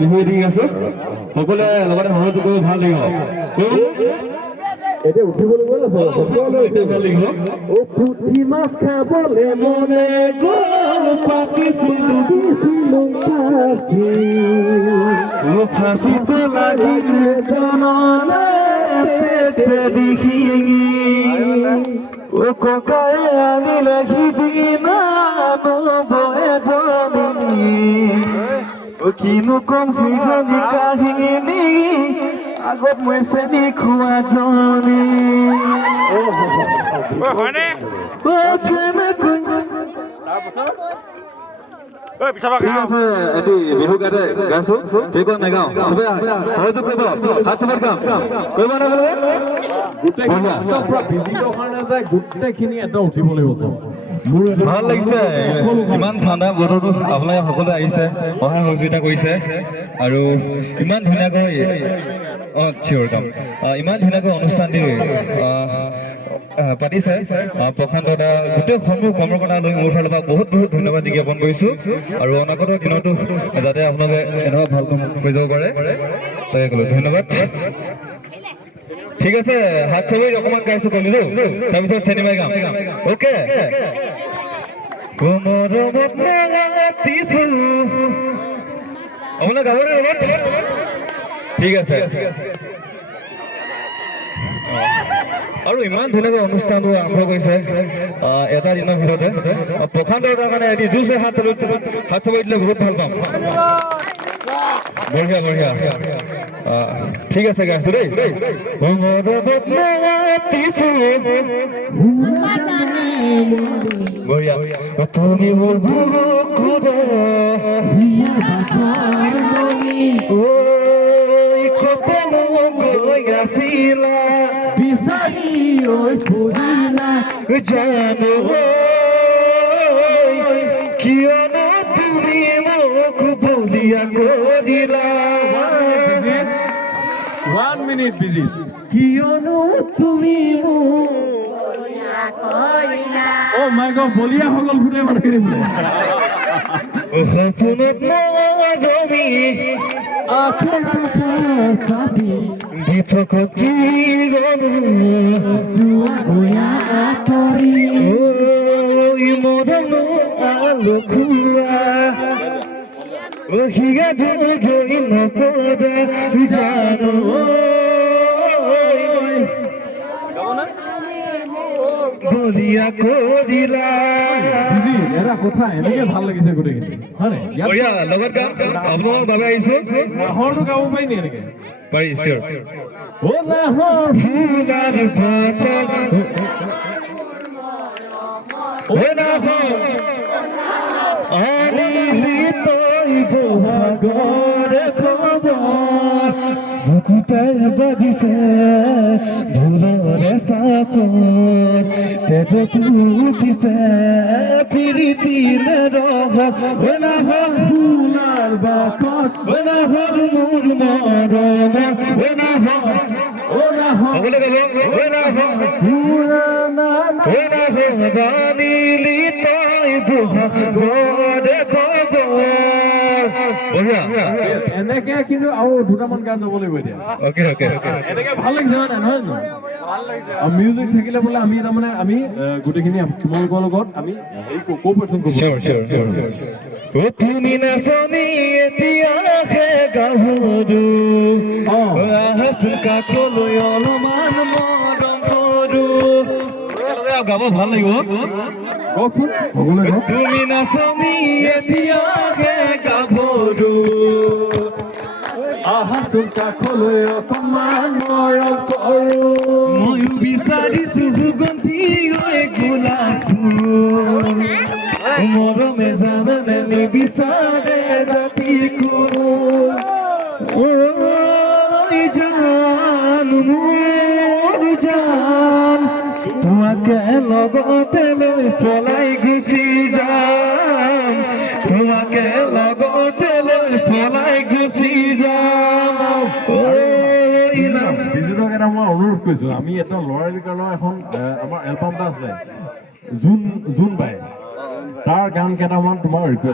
বিহু এৰি আছো সকলোৱে লগতে সহযোগ কৰি ভাল লাগিব এতিয়া উঠিবলৈ গ'ল এতিয়া ভাল লাগিব পুঠি মাছ খাবলে মনে গ'ল পাতিছিলো ফাঁচিতে লাগিলে জননে দেখি ও ককাই আনিলে সিদিনা নবয়ে জনী ও কিনো কম সিজনী কাহিনী আগত মই চেনি খোৱা জনী ও কেনেকৈ ঠিক আছে এটি বিহু গাতে গাইছো ঠিক নাগাওঁ চবে সহযোগ কৰিব হাত চবত কাম কৰিব গোটেইখিনি এটা উঠিব লাগিব ভাল লাগিছে ইমান ঠাণ্ডা বতৰটো আপোনালোকে সকলোৱে আহিছে সহায় সহযোগিতা কৰিছে আৰু ইমান ধুনীয়াকৈ চিয়ৰ কাম ইমান ধুনীয়াকৈ অনুষ্ঠানটি পাতিছে প্ৰশান্ত দা গোটেই সমূহ কৰ্মকৰ্তা লৈ মোৰ ফালৰ পৰা বহুত বহুত ধন্যবাদ জ্ঞাপন কৰিছোঁ আৰু অনাগত দিনতো যাতে আপোনালোকে এনেকুৱা ভাল কাম কৰি যাব পাৰে তাকে ক'লোঁ ধন্যবাদ ঠিক আছে হাত চবেই অকণমান গাইছোঁ কলিলোঁ তাৰপিছত চিনেমাই গাম অ'কে আপোনালোক গাবনে লগত ঠিক আছে আৰু ইমান ধুনীয়াকৈ অনুষ্ঠানটো আৰম্ভ কৰিছে এটা দিনৰ ভিতৰতে প্ৰশান্তৰ কাৰণে এটি জুচে হাত চবাই দিলে বহুত ভাল পাম বঢ়িয়া বঢ়িয়া ঠিক আছে গাইছো দেই বঢ়িয়া তুমি মোৰ বুকুৰে কপনো গৈ আছিলা বিচাৰি ঐ ফুৰিলা জানো কিয়নো তুমি মোক বলিয়া কৰিলা 1 minute busy কিয়নো তুমি মোক ও মাই গড বলিয়া সকল ফুটে মাৰি দিলে সপোনত মৰমি সাথী দিথক কি গনো জুয়া তৰি ঐ মৰম আলখুৱা হিয়া জয় নপৰা জানো বলিয়া কৰিলা এটা কথা এনেকে ভাল লাগিছে গোটেইখিনি হয় বঢ়িয়া লগত গাম আপোনালোকৰ বাবে আহিছো নাহৰটো গাব পাৰি নি এনেকে পাৰি চিয়ৰ ও নাহৰ ফুলাৰ পাতল ও নাহৰ আনিলি তই বহাগৰ খবৰ বুকুতে বাজিছে ঢোলৰে চাপৰ তেজত উঠিছে প্ৰীতিৰে ৰহ ও নাহৰ ফুলাৰ বাকত ও নাহৰ মোৰ মৰম ও নাহৰ সকলোৱে গাব ও নাহৰ পুৰাণা ও নাহৰ আনিলি তই বহাগৰ খবৰ বঢ়িয়া এনেকে কিন্তু আৰু দুটামান গান যাব লাগিব এতিয়া অ'কে অ'কে এনেকে ভাল লাগিছে হয় নাই নহয় আৰু মিউজিক থাকিলে বোলে আমি তাৰমানে আমি গোটেইখিনি তোমালোকৰ লগত আমি হেৰি কোঅপাৰেশ্যন কৰিব চিয়ৰ চিয়ৰ চিয়ৰ ও তুমি নাচনি এতিয়াহে গাভৰু আহাচোন কাষলৈ অলপমান মৰম কৰো একেলগে গাব ভাল লাগিব কওকচোন সকলোৱে কওক তুমি নাচনি এতিয়াহে গাভৰু আহাচোন কাষলৈ অকণমান মৰম কৰো ময়ো বিচাৰিছো সুগন্ধি গোলাপ ফুল মৰমে জানানে নিবিচাৰে জাতি ঐ জান মোৰ জান তোমাকে লগতে লৈ পলাই গুচি যাম তোমাকে লগতে লৈ পলাই গুচি যাম বিজুক এটা মই অনুৰোধ কৰিছো আমি এটা ল'ৰালি কালৰ এখন আমাৰ এলবাম এটা আছে জোন বাই তাৰ গান কেইটামান তোমাৰ ৰিকুৱেষ্ট